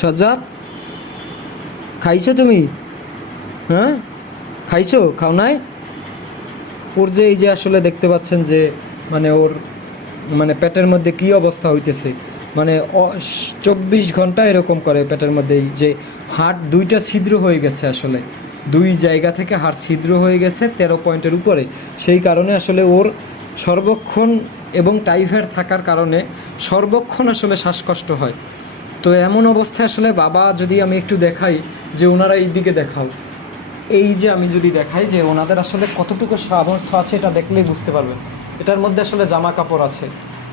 সাজ্জাদ, খাইছো তুমি? হ্যাঁ, খাইছো? খাও নাই? ওর যে এই যে আসলে দেখতে পাচ্ছেন যে মানে ওর মানে পেটের মধ্যে কি অবস্থা হইতেছে, মানে 24 ঘন্টা এরকম করে পেটের মধ্যে। এই যে হাড় দুইটা ছিদ্র হয়ে গেছে আসলে, দুই জায়গা থেকে হাড় ছিদ্র হয়ে গেছে 13 পয়েন্টের উপরে। সেই কারণে আসলে ওর সর্বক্ষণ এবং টাইফয়েড থাকার কারণে সর্বক্ষণ আসলে শ্বাসকষ্ট হয়। তো এমন অবস্থায় আসলে বাবা, যদি আমি একটু দেখাই যে ওনারা এই দিকে দেখাও, এই যে আমি যদি দেখাই যে ওনাদের আসলে কতটুকু সামর্থ্য আছে, এটা দেখলেই বুঝতে পারবেন। এটার মধ্যে আসলে জামা কাপড় আছে,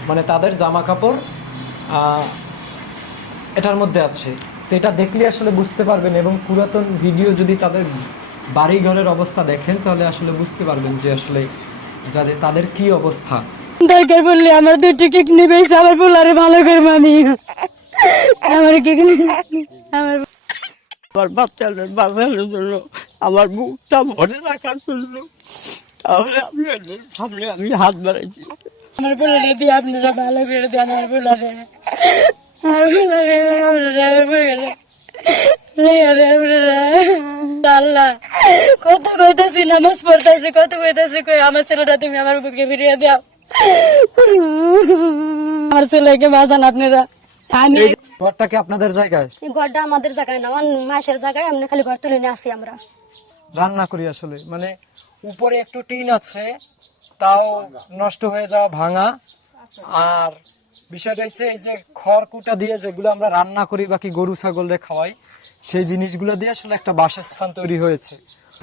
মানে তাদের জামা কাপড় এটার মধ্যে আছে। তো এটা দেখলে আসলে বুঝতে পারবেন, এবং পুরাতন ভিডিও যদি তাদের বাড়ি ঘরের অবস্থা দেখেন তাহলে আসলে বুঝতে পারবেন যে আসলে যাদের তাদের কি অবস্থা। দরকার পড়লে আমার দুটো কিডনি পেয়েছে, আমার পোলারে ভালো করবো আমি। আমার কিডনি আমার আমার বাচ্চাদের বাঁচানোর জন্য, আমার মুখটা ভরে রাখার জন্য, তাহলে আপনাদের সামনে আমি হাত বাড়াইছি। আমার পোলারে দিয়ে আপনারা ভালো করে দেন। আমার পোলারে আমার পোলারে আল্লাহ কত কইতাছি, নামাজ পড়তেছি, কত কইতাছি, কই আমার ছেলেটা তুমি আমার বুকে ফিরিয়ে দাও। আমার ছেলেকে বাঁচান আপনারা। আমি ঘরটা কি আপনাদের জায়গায়? ঘরটা আমাদের জায়গায় না, আমার মাসের জায়গায়। আমরা খালি ঘর তুলে নিয়ে আসি আমরা। রান্না করি আসলে, মানে উপরে একটু টিন আছে, তাও নষ্ট হয়ে যাওয়া, ভাঙা। আর বিষয়টা হচ্ছে এই যে খড়কুটা দিয়ে যেগুলো আমরা রান্না করি বাকি গরু ছাগলরে খাওয়াই, সেই জিনিসগুলো দিয়ে আসলে একটা বাসস্থান তৈরি হয়েছে।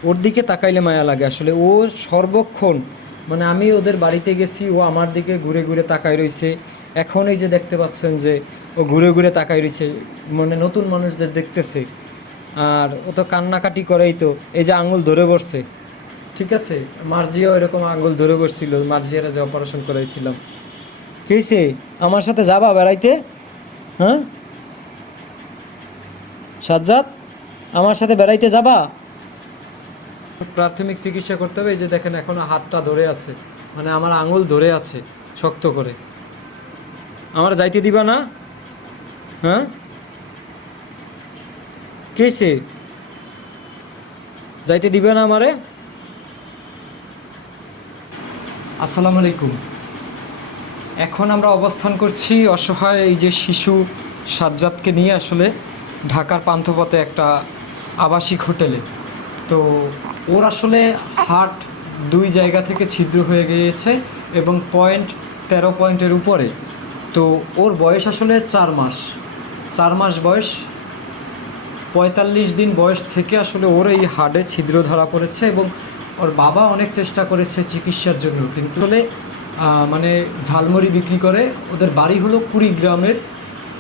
ওর দিকে তাকাইলে মায়া লাগে আসলে। ও সর্বক্ষণ, মানে আমি ওদের বাড়িতে গেছি, ও আমার দিকে ঘুরে ঘুরে তাকাই রয়েছে। এখন এই যে দেখতে পাচ্ছেন যে ও ঘুরে ঘুরে তাকাই রয়েছে, মানে নতুন মানুষদের দেখতেছে। আর ও তো কান্নাকাটি করেই, তো এই যে আঙুল ধরে বসছে, ঠিক আছে। মার্জিয়াও এরকম আঙুল ধরে বসছিল, মার্জিয়ারা যে অপারেশন করাইছিলাম। কি হয়েছে? আমার সাথে যাবা বেড়াইতে? হ্যাঁ সাজ্জাদ, আমার সাথে বেড়াইতে যাবা? প্রাথমিক চিকিৎসা করতে হবে। এই যে দেখেন এখন হাতটা ধরে আছে, মানে আমার আঙুল ধরে আছে শক্ত করে। আমার যাইতে দিবা না? হ্যাঁ, কি হয়েছে? যাইতে দিবে না আমারে? আসসালামু আলাইকুম। এখন আমরা অবস্থান করছি অসহায় এই যে শিশু সাজ্জাদকে নিয়ে আসলে ঢাকার পান্থপথে একটা আবাসিক হোটেলে। তো ওর আসলে হার্ট দুই জায়গা থেকে ছিদ্র হয়ে গিয়েছে এবং 13 পয়েন্টের উপরে। তো ওর বয়স আসলে 4 মাস। 4 মাস বয়স, 45 দিন বয়স থেকে আসলে ওর এই হার্টে ছিদ্র ধরা পড়েছে। এবং ওর বাবা অনেক চেষ্টা করেছে চিকিৎসার জন্য, কিন্তু আসলে মানে ঝালমুড়ি বিক্রি করে। ওদের বাড়ি হলো কুড়িগ্রামের।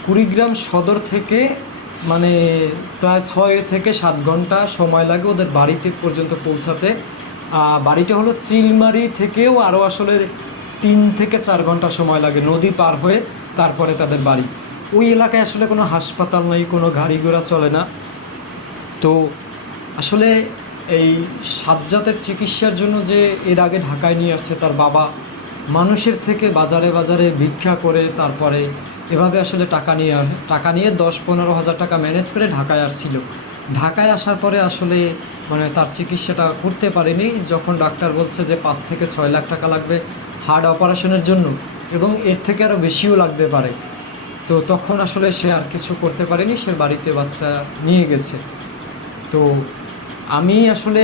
কুড়িগ্রাম সদর থেকে মানে প্রায় 6 থেকে 7 ঘন্টা সময় লাগে ওদের বাড়িতে পর্যন্ত পৌঁছাতে। বাড়িটা হলো চিলমারি থেকেও আরও আসলে 3 থেকে 4 ঘন্টা সময় লাগে নদী পার হয়ে, তারপরে তাদের বাড়ি। ওই এলাকায় আসলে কোনো হাসপাতাল নেই, কোনো গাড়ি ঘোড়া চলে না। তো আসলে এই সাজ্জাদের চিকিৎসার জন্য যে এর আগে ঢাকায় নিয়ে আসছে তার বাবা, মানুষের থেকে বাজারে বাজারে ভিক্ষা করে তারপরে এভাবে আসলে টাকা নিয়ে 10-15 হাজার টাকা ম্যানেজ করে ঢাকায় আসছিল। ঢাকায় আসার পরে আসলে মানে তার চিকিৎসাটা করতে পারেনি, যখন ডাক্তার বলছে যে 5 থেকে 6 লাখ টাকা লাগবে হার্ট অপারেশনের জন্য, এবং এর থেকে আরও বেশিও লাগতে পারে। তো তখন আসলে সে আর কিছু করতে পারেনি, সে বাড়িতে বাচ্চা নিয়ে গেছে। তো আমি আসলে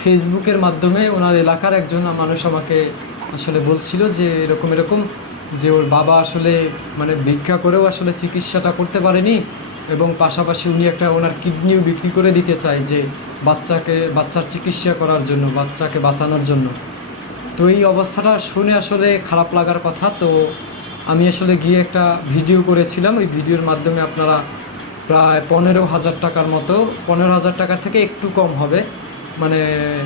ফেসবুকের মাধ্যমে ওনার এলাকার একজন মানুষ আমাকে আসলে বলছিল যে এরকম এরকম, যে ওর বাবা আসলে মানে ভিক্ষা করেও আসলে চিকিৎসাটা করতে পারেনি, এবং পাশাপাশি উনি একটা ওনার কিডনিও বিক্রি করে দিতে চায় যে বাচ্চার চিকিৎসা করার জন্য, বাচ্চাকে বাঁচানোর জন্য। তো এই অবস্থাটা শুনে আসলে খারাপ লাগার কথা। তো আমি আসলে গিয়ে একটা ভিডিও করেছিলাম। ওই ভিডিওর মাধ্যমে আপনারা প্রায় 15,000 টাকার মতো, 15,000 টাকার থেকে একটু কম হবে, মানে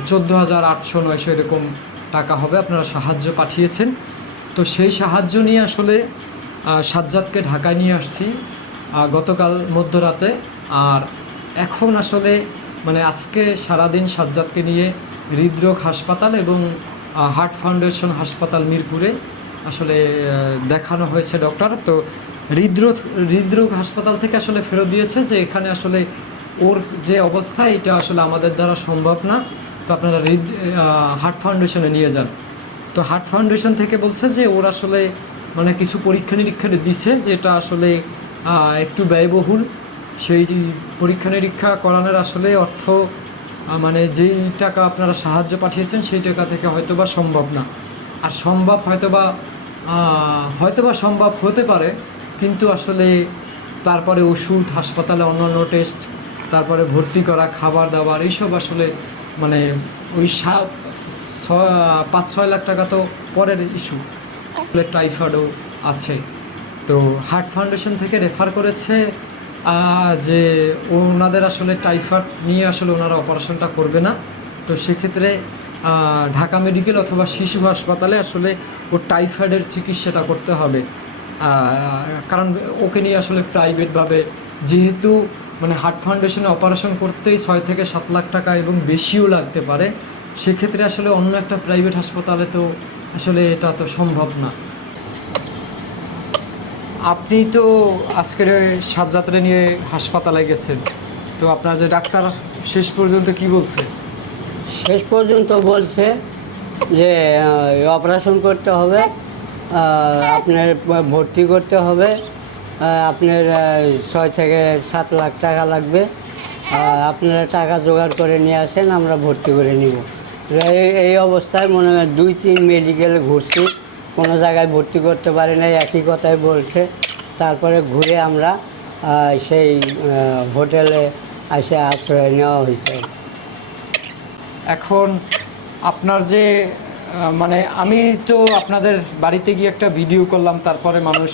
14,800-900 এরকম টাকা হবে, আপনারা সাহায্য পাঠিয়েছেন। তো সেই সাহায্য নিয়ে আসলে সাজ্জাদকে ঢাকায় নিয়ে আসছি গতকাল মধ্যরাতে। আর এখন আসলে মানে আজকে সারাদিন সাজ্জাদকে নিয়ে হৃদরোগ হাসপাতাল এবং হার্ট ফাউন্ডেশন হাসপাতাল মিরপুরে আসলে দেখানো হয়েছে ডক্টর। তো হৃদরোগ হাসপাতাল থেকে আসলে ফেরত দিয়েছে যে এখানে আসলে ওর যে অবস্থা এটা আসলে আমাদের দ্বারা সম্ভব না, তো আপনারা হার্ট ফাউন্ডেশনে নিয়ে যান। তো হার্ট ফাউন্ডেশন থেকে বলছে যে ওর আসলে মানে কিছু পরীক্ষা নিরীক্ষা দিচ্ছে যেটা আসলে একটু ব্যয়বহুল। সেই পরীক্ষা নিরীক্ষা করানোর আসলে অর্থ মানে যেই টাকা আপনারা সাহায্য পাঠিয়েছেন সেই টাকা থেকে হয়তোবা সম্ভব না। আর সম্ভব হয়তোবা সম্ভব হতে পারে, কিন্তু আসলে তারপরে ওষুধ, হাসপাতালে অন্যান্য টেস্ট, তারপরে ভর্তি করা, খাবার দাবার, এইসব আসলে মানে ওই 5-6 লাখ টাকা তো পরের ইস্যু। টাইফয়েডও আছে। তো হার্ট ফাউন্ডেশন থেকে রেফার করেছে যে ওনাদের আসলে টাইফয়েড নিয়ে আসলে ওনারা অপারেশনটা করবে না। তো সেক্ষেত্রে ঢাকা মেডিকেল অথবা শিশু হাসপাতালে আসলে ওর টাইফয়েডের চিকিৎসাটা করতে হবে। কারণ ওকে নিয়ে আসলে প্রাইভেটভাবে, যেহেতু মানে হার্ট ফাউন্ডেশনে অপারেশন করতেই 6 থেকে 7 লাখ টাকা এবং বেশিও লাগতে পারে, সেক্ষেত্রে আসলে অন্য একটা প্রাইভেট হাসপাতালে তো আসলে এটা তো সম্ভব না। আপনি তো আজকের সাজ্জাদরে নিয়ে হাসপাতালে গেছেন, তো আপনার যে ডাক্তার শেষ পর্যন্ত কি বলছে? শেষ পর্যন্ত বলছে যে অপারেশন করতে হবে, আপনার ভর্তি করতে হবে, আপনার 6 থেকে 7 লাখ টাকা লাগবে, আপনারা টাকা জোগাড় করে নিয়ে আসেন, আমরা ভর্তি করে নিব। এই অবস্থায় মনে হয় 2-3 মেডিকেলে ঘুরছি, কোনো জায়গায় ভর্তি করতে পারি নাই, একই কথাই বলছে। তারপরে ঘুরে আমরা সেই হোটেলে এসে আশ্রয় নেওয়া হয়েছে। এখন আপনার যে মানে আমি তো আপনাদের বাড়িতে গিয়ে একটা ভিডিও করলাম, তারপরে মানুষ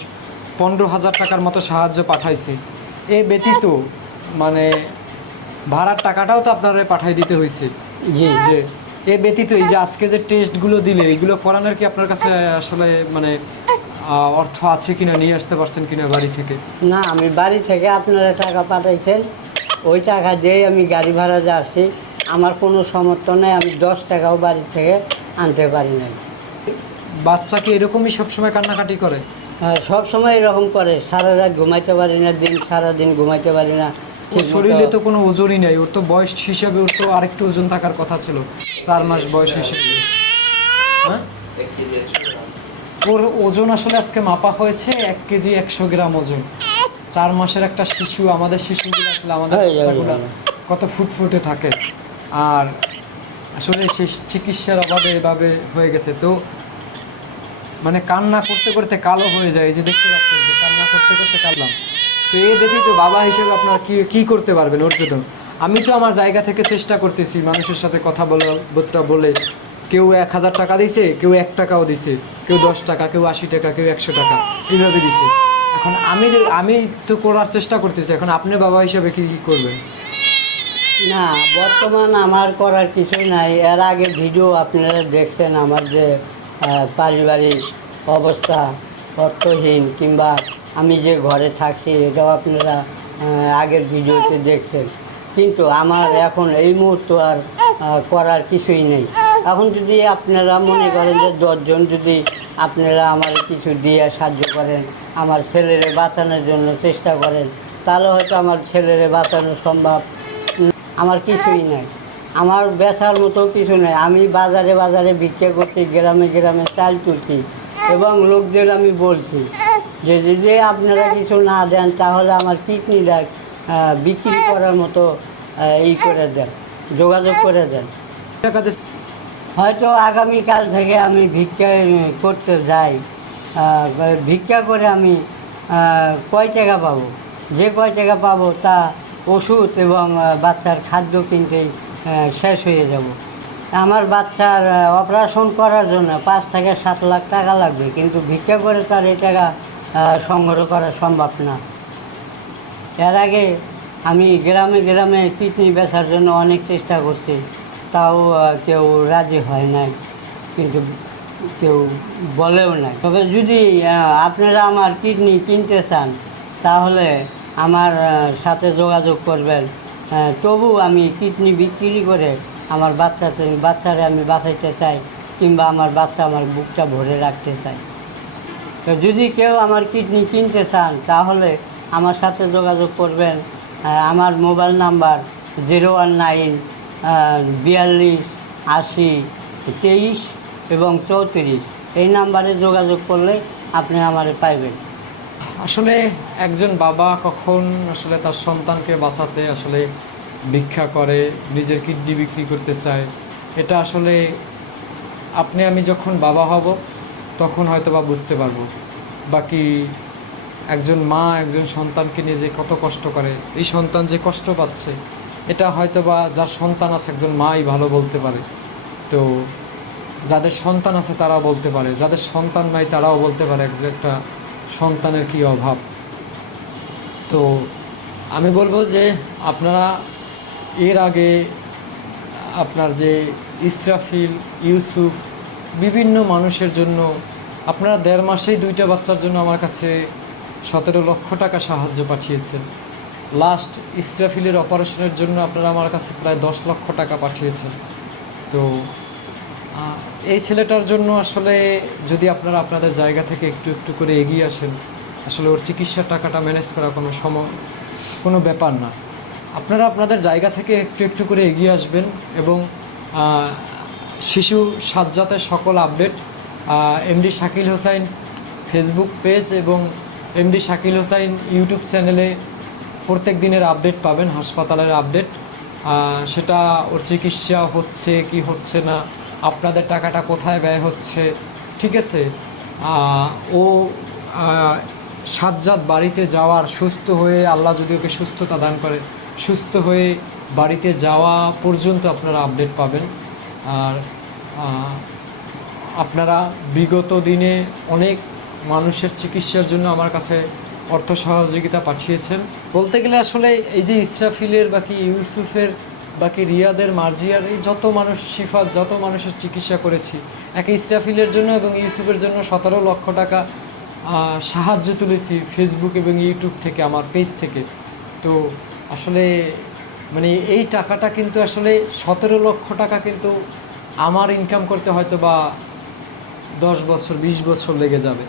15,000 টাকার মতো সাহায্য পাঠাইছে। এ ব্যতীত মানে ভাড়ার টাকাটাও তো আপনারা পাঠাই দিতে হয়েছে। জি। যে এ ব্যতীত এই যে আজকে যে টেস্টগুলো দিলে, এগুলো করানোর কি আপনার কাছে আসলে মানে অর্থ আছে কিনা, নিয়ে আসতে পারছেন কিনা বাড়ি থেকে? না, আমি বাড়ি থেকে আপনারা টাকা পাঠাইছেন, ওই টাকা দিয়েই আমি গাড়ি ভাড়া যাচ্ছি। আমার কোনো সমর্থ নেই, আমি 10 টাকাও বাড়ি থেকে আনতে পারি নাই। বাচ্চা কি এরকমই সবসময় কান্নাকাটি করে? সব সময় এরকম করে, সারা রাত ঘুমাইতে পারি না, সারাদিন ঘুমাইতে পারি না। ওর শরীরে তো কোনো ওজনই নেই, ওর তো বয়স হিসাবে ওর তো আরেকটু ওজন থাকার কথা ছিল, 4 মাস বয়স হিসেবে। হ্যাঁ, ওর ওজন আসলে আজকে মাপা হয়েছে 1 কেজি 100 গ্রাম ওজন। 4 মাসের একটা শিশু, আমাদের শিশুগুলো আসলে আমাদের বাচ্চাগুলো কত ফুটফুটে থাকে, আর আসলে সেই চিকিৎসার অভাবে এভাবে হয়ে গেছে। তো মানে কান্না করতে করতে কালো হয়ে যায়, এই যে দেখতে পাচ্ছেন যে কান্না করতে করতে কাঁদলাম। তো এই ব্যতীত বাবা হিসেবে আপনারা কি করতে পারবেন ওর জন্য? আমি তো আমার জায়গা থেকে চেষ্টা করতেছি, মানুষের সাথে কথা বলে কেউ 1000 টাকা দিছে, কেউ 1 টাকাও দিছে, কেউ 10 টাকা, কেউ 80 টাকা, কেউ 100 টাকা, এইভাবে দিছে। এখন আমি তো করার চেষ্টা করতেছি, এখন আপনি বাবা হিসেবে কি করবেন? না, বর্তমান আমার করার কিছুই নাই। এর আগে ভিডিও আপনারা দেখছেন, আমার যে পারিবারিক অবস্থা অর্থহীন, কিংবা আমি যে ঘরে থাকি, এটাও আপনারা আগের ভিডিওতে দেখছেন। কিন্তু আমার এখন এই মুহূর্তে আর করার কিছুই নেই। এখন যদি আপনারা মনে করেন যে 10 জন যদি আপনারা আমার কিছু দিয়ে সাহায্য করেন, আমার ছেলেরে বাঁচানোর জন্য চেষ্টা করেন, তাহলে হয়তো আমার ছেলেরে বাঁচানো সম্ভব। আমার কিছুই নাই, আমার বেচার মতো কিছু নেই। আমি বাজারে বাজারে ভিক্ষা করছি, গ্রামে গ্রামে চাল তুলছি, এবং লোকদের আমি বলছি যে যদি আপনারা কিছু না দেন তাহলে আমার কিডনিটা বিক্রি করার মতো করে দেন, যোগাযোগ করে দেন। হয়তো আগামীকাল থেকে আমি ভিক্ষা করতে যাই, ভিক্ষা করে আমি কয় টাকা পাবো, যে কয় টাকা পাবো তা ওষুধ এবং বাচ্চার খাদ্য কিনতে শেষ হয়ে যাব। আমার বাচ্চার অপারেশন করার জন্য 5 থেকে 7 লাখ টাকা লাগবে, কিন্তু ভিক্ষা করে তার এই টাকা সংগ্রহ করা সম্ভব না। এর আগে আমি গ্রামে গ্রামে কিডনি বেচার জন্য অনেক চেষ্টা করছি, তাও কেউ রাজি হয় নাই, কিন্তু কেউ বলেও নাই। তবে যদি আপনারা আমার কিডনি কিনতে চান তাহলে আমার সাথে যোগাযোগ করবেন। তবু আমি কিডনি বিক্রি করে আমার বাচ্চারে আমি বাঁচাইতে চাই, কিংবা আমার বাচ্চা আমার বুকটা ভরে রাখতে চাই। তো যদি কেউ আমার কিডনি কিনতে চান তাহলে আমার সাথে যোগাযোগ করবেন। আমার মোবাইল নাম্বার 019 42 80 23 এবং 34। এই নাম্বারে যোগাযোগ করলে আপনি আমারে পাইবেন। আসলে একজন বাবা কখন আসলে তার সন্তানকে বাঁচাতে আসলে ভিক্ষা করে, নিজের কিডনি বিক্রি করতে চায়, এটা আসলে আপনি আমি যখন বাবা হব তখন হয়তো বা বুঝতে পারবো। বাকি একজন মা একজন সন্তানকে নিয়ে যে কত কষ্ট করে, এই সন্তান যে কষ্ট পাচ্ছে, এটা হয়তো বা যার সন্তান আছে একজন মাই ভালো বলতে পারে। তো যাদের সন্তান আছে তারাও বলতে পারে, যাদের সন্তান নাই তারাও বলতে পারে যে একটা সন্তানের কী অভাব। তো আমি বলবো যে আপনারা এর আগে আপনার যে ইসরাফিল, ইউসুফ, বিভিন্ন মানুষের জন্য আপনারা 1.5 মাসেই 2টা বাচ্চার জন্য আমার কাছে 17 লক্ষ টাকা সাহায্য পাঠিয়েছেন। লাস্ট ইসরাফিলের অপারেশনের জন্য আপনারা আমার কাছে প্রায় 10 লক্ষ টাকা পাঠিয়েছেন। তো এই ছেলেটার জন্য আসলে যদি আপনারা আপনাদের জায়গা থেকে একটু একটু করে এগিয়ে আসেন, আসলে ওর চিকিৎসার টাকাটা ম্যানেজ করা কোনো ব্যাপার না। আপনারা আপনাদের জায়গা থেকে একটু একটু করে এগিয়ে আসবেন এবং শিশু সাজ্জাতের সকল update MD Shakil Hossain Facebook page এবং এমডি শাকিল হোসাইন ইউটিউব চ্যানেলে প্রত্যেক দিনের আপডেট পাবেন, হাসপাতালের আপডেট। সেটা ওর চিকিৎসা হচ্ছে কি হচ্ছে না, আপনাদের টাকাটা কোথায় ব্যয় হচ্ছে, ঠিক আছে। ও সাজ্জাদ বাড়িতে যাওয়ার, সুস্থ হয়ে আল্লাহ যদি ওকে সুস্থতা দান করে, সুস্থ হয়ে বাড়িতে যাওয়া পর্যন্ত আপনারা আপডেট পাবেন। আর আপনারা বিগত দিনে অনেক মানুষের চিকিৎসার জন্য আমার কাছে অর্থ সহযোগিতা পাঠিয়েছেন। বলতে গেলে আসলে এই যে ইসরাফিলের, বাকি ইউসুফের, বাকি রিয়াদের, মার্জিয়ার, এই যত মানুষ, শিফাত, যত মানুষের চিকিৎসা করেছি, এক ইসরাফিলের জন্য এবং ইউসুফের জন্য 17 লক্ষ টাকা সাহায্য তুলেছি ফেসবুক এবং ইউটিউব থেকে, আমার পেজ থেকে। তো আসলে মানে এই টাকাটা কিন্তু আসলে 17 লক্ষ টাকা কিন্তু আমার ইনকাম করতে হয়তো বা 10 বছর 20 বছর লেগে যাবে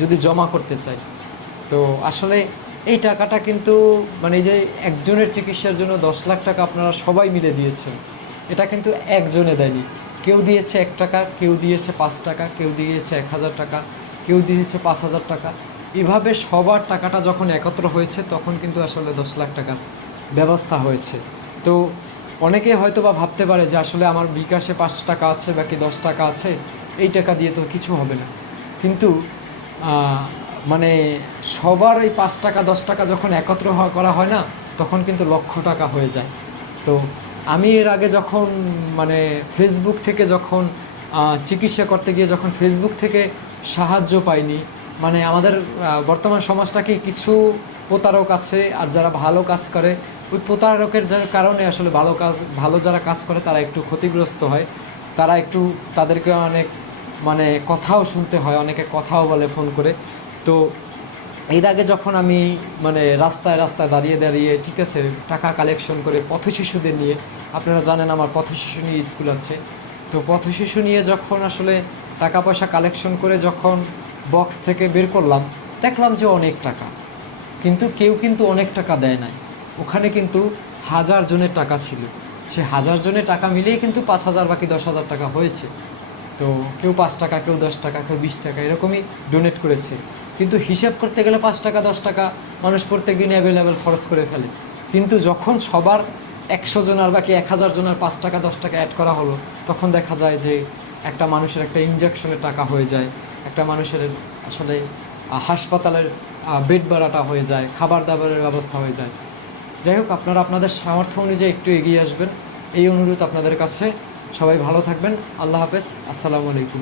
যদি জমা করতে চাই। তো আসলে এই টাকাটা কিন্তু মানে এই যে একজনের চিকিৎসার জন্য 10 লাখ টাকা আপনারা সবাই মিলে দিয়েছেন, এটা কিন্তু একজনে দেয়নি। কেউ দিয়েছে 1 টাকা, কেউ দিয়েছে 5 টাকা, কেউ দিয়েছে 1000 টাকা, কেউ দিয়েছে 5000 টাকা। এভাবে সবার টাকাটা যখন একত্র হয়েছে তখন কিন্তু আসলে 10 লাখ টাকার ব্যবস্থা হয়েছে। তো অনেকে হয়তো বা ভাবতে পারে যে আসলে আমার বিকাশে 5 টাকা আছে, বাকি 10 টাকা আছে, এই টাকা দিয়ে তো কিছু হবে না। কিন্তু মানে সবার এই 5 টাকা 10 টাকা যখন একত্র করা হয় না, তখন কিন্তু লক্ষ টাকা হয়ে যায়। তো আমি এর আগে যখন মানে ফেসবুক থেকে যখন চিকিৎসা করতে গিয়ে যখন ফেসবুক থেকে সাহায্য পাইনি, মানে আমাদের বর্তমান সমাজটাকে কিছু প্রতারক আছে, আর যারা ভালো কাজ করে ওই প্রতারকের যার কারণে আসলে ভালো যারা কাজ করে তারা একটু ক্ষতিগ্রস্ত হয়, তারা একটু তাদেরকে অনেক মানে কথাও শুনতে হয়, অনেকে কথাও বলে ফোন করে। তো এর আগে যখন আমি মানে রাস্তায় রাস্তায় দাঁড়িয়ে দাঁড়িয়ে, ঠিক আছে, টাকা কালেকশন করে পথ শিশুদের নিয়ে, আপনারা জানেন আমার পথ শিশু নিয়ে স্কুল আছে, তো পথ শিশু নিয়ে যখন আসলে টাকা পয়সা কালেকশন করে যখন বক্স থেকে বের করলাম, দেখলাম যে অনেক টাকা, কিন্তু কেউ কিন্তু অনেক টাকা দেয় নাই। ওখানে কিন্তু 1000 জনের টাকা ছিল, সে 1000 জনের টাকা মিলিয়ে কিন্তু 5000 বাকি 10,000 টাকা হয়েছে। তো কেউ 5 টাকা, কেউ 10 টাকা, কেউ 20 টাকা এরকমই ডোনেট করেছে। কিন্তু হিসাব করতে গেলে 5 টাকা 10 টাকা মানুষ প্রত্যেক দিন অ্যাভেলেবেল খরচ করে ফেলে। কিন্তু যখন সবার 100 জনের বাকি 1000 জনের 5 টাকা 10 টাকা অ্যাড করা হলো, তখন দেখা যায় যে একটা মানুষের একটা ইনজেকশনের টাকা হয়ে যায়, একটা মানুষের আসলে হাসপাতালের বেড ভাড়াটা হয়ে যায়, খাবার দাবারের ব্যবস্থা হয়ে যায়। যাই হোক, আপনারা আপনাদের সামর্থ্য অনুযায়ী একটু এগিয়ে আসবেন, এই অনুরোধ আপনাদের কাছে। সবাই ভালো থাকবেন। আল্লাহ হাফেজ, আসসালামু আলাইকুম।